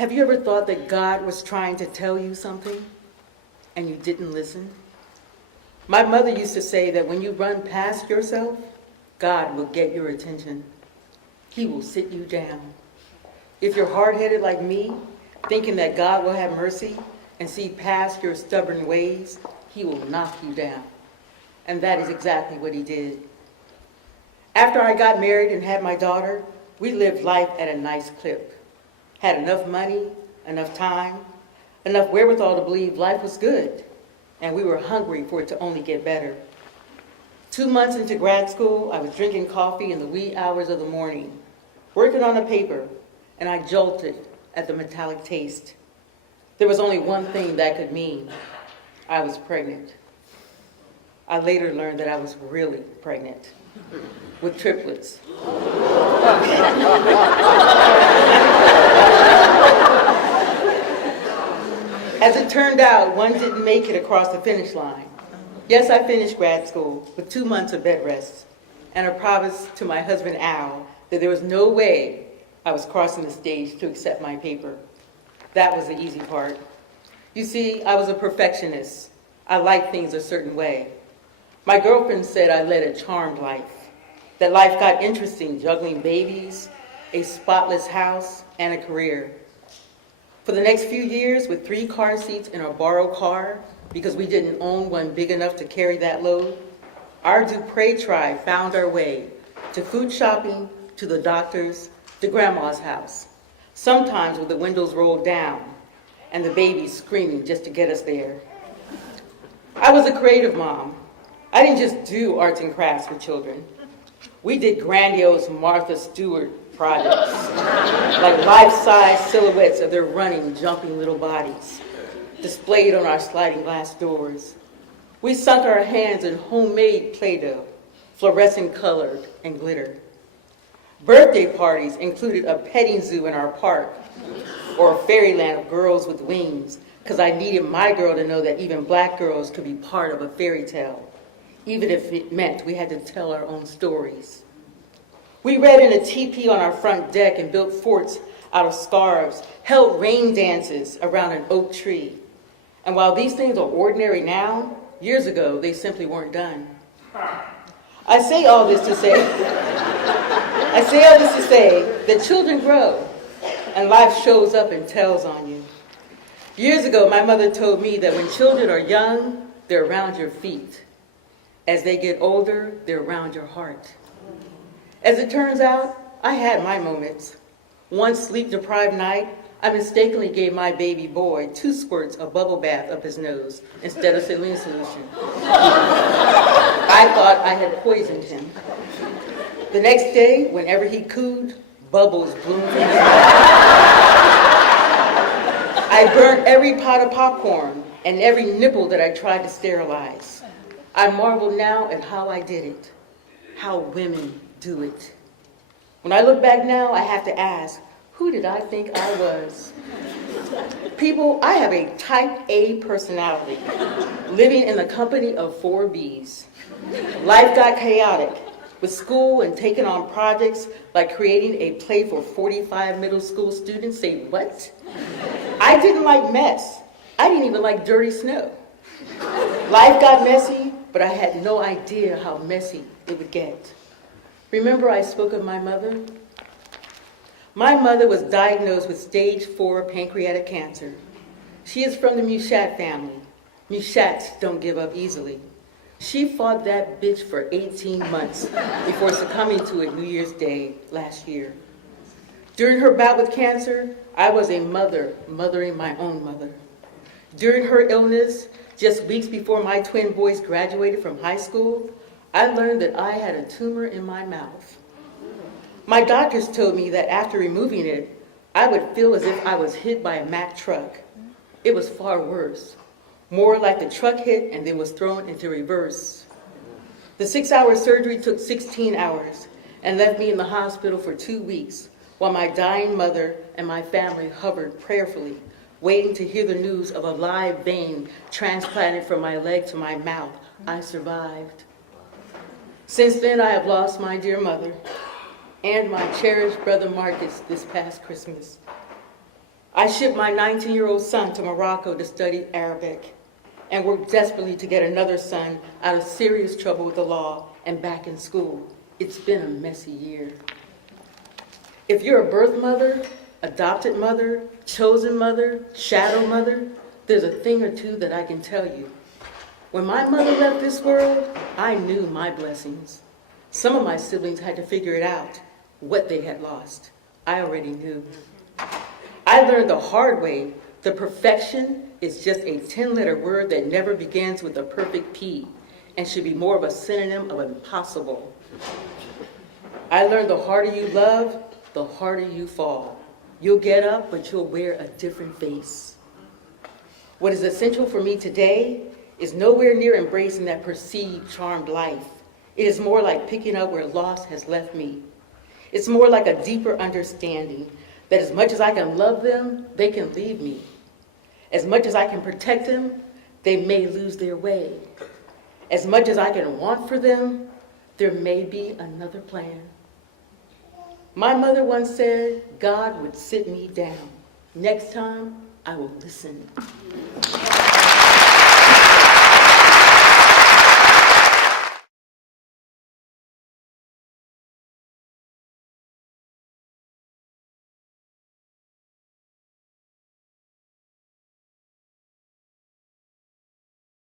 Have you ever thought that God was trying to tell you something and you didn't listen? My mother used to say that when you run past yourself, God will get your attention. He will sit you down. If you're hard-headed like me, thinking that God will have mercy and see past your stubborn ways, he will knock you down. And that is exactly what he did. After I got married and had my daughter, we lived life at a nice clip. Had enough money, enough time, enough wherewithal to believe life was good, and we were hungry for it to only get better. 2 months into grad school, I was drinking coffee in the wee hours of the morning, working on a paper, and I jolted at the metallic taste. There was only one thing that could mean: I was pregnant. I later learned that I was really pregnant, with triplets. As it turned out, one didn't make it across the finish line. Yes, I finished grad school with 2 months of bed rest and a promise to my husband, Al, that there was no way I was crossing the stage to accept my paper. That was the easy part. You see, I was a perfectionist. I liked things a certain way. My girlfriend said I led a charmed life, that life got interesting juggling babies, a spotless house, and a career. For the next few years, with 3 car seats in a borrowed car, because we didn't own one big enough to carry that load, our Dupre tribe found our way to food shopping, to the doctor's, to grandma's house, sometimes with the windows rolled down and the babies screaming just to get us there. I was a creative mom. I didn't just do arts and crafts for children. We did grandiose Martha Stewart projects, like life-size silhouettes of their running, jumping little bodies, displayed on our sliding glass doors. We sunk our hands in homemade Play-Doh, fluorescent colored and glitter. Birthday parties included a petting zoo in our park, or a fairyland of girls with wings, because I needed my girl to know that even black girls could be part of a fairy tale, even if it meant we had to tell our own stories. We read in a teepee on our front deck and built forts out of scarves, held rain dances around an oak tree. And while these things are ordinary now, years ago, they simply weren't done. I say all this to say that children grow and life shows up and tells on you. Years ago, my mother told me that when children are young, they're around your feet. As they get older, they're around your heart. As it turns out, I had my moments. One sleep-deprived night, I mistakenly gave my baby boy 2 squirts of bubble bath up his nose instead of saline solution. I thought I had poisoned him. The next day, whenever he cooed, bubbles bloomed from his mouth. I burnt every pot of popcorn and every nipple that I tried to sterilize. I marvel now at how I did it, how women do it. When I look back now, I have to ask, who did I think I was? People, I have a type A personality, living in the company of 4 Bs. Life got chaotic, with school and taking on projects like creating a play for 45 middle school students. Say what? I didn't like mess. I didn't even like dirty snow. Life got messy, but I had no idea how messy it would get. Remember I spoke of my mother? My mother was diagnosed with stage 4 pancreatic cancer. She is from the Mushat family. Mushats don't give up easily. She fought that bitch for 18 months before succumbing to it New Year's Day last year. During her bout with cancer, I was a mother mothering my own mother. During her illness, just weeks before my twin boys graduated from high school, I learned that I had a tumor in my mouth. My doctors told me that after removing it, I would feel as if I was hit by a Mack truck. It was far worse, more like the truck hit and then was thrown into reverse. The 6-hour surgery took 16 hours and left me in the hospital for 2 weeks while my dying mother and my family hovered prayerfully, waiting to hear the news of a live vein transplanted from my leg to my mouth. I survived. Since then, I have lost my dear mother and my cherished brother Marcus this past Christmas. I shipped my 19-year-old son to Morocco to study Arabic and worked desperately to get another son out of serious trouble with the law and back in school. It's been a messy year. If you're a birth mother, adopted mother, chosen mother, shadow mother, there's a thing or two that I can tell you. When my mother left this world, I knew my blessings. Some of my siblings had to figure it out, what they had lost. I already knew. I learned the hard way that perfection is just a 10-letter word that never begins with a perfect P and should be more of a synonym of impossible. I learned the harder you love, the harder you fall. You'll get up, but you'll wear a different face. What is essential for me today is nowhere near embracing that perceived charmed life. It is more like picking up where loss has left me. It's more like a deeper understanding that as much as I can love them, they can leave me. As much as I can protect them, they may lose their way. As much as I can want for them, there may be another plan. My mother once said, God would sit me down. Next time, I will listen.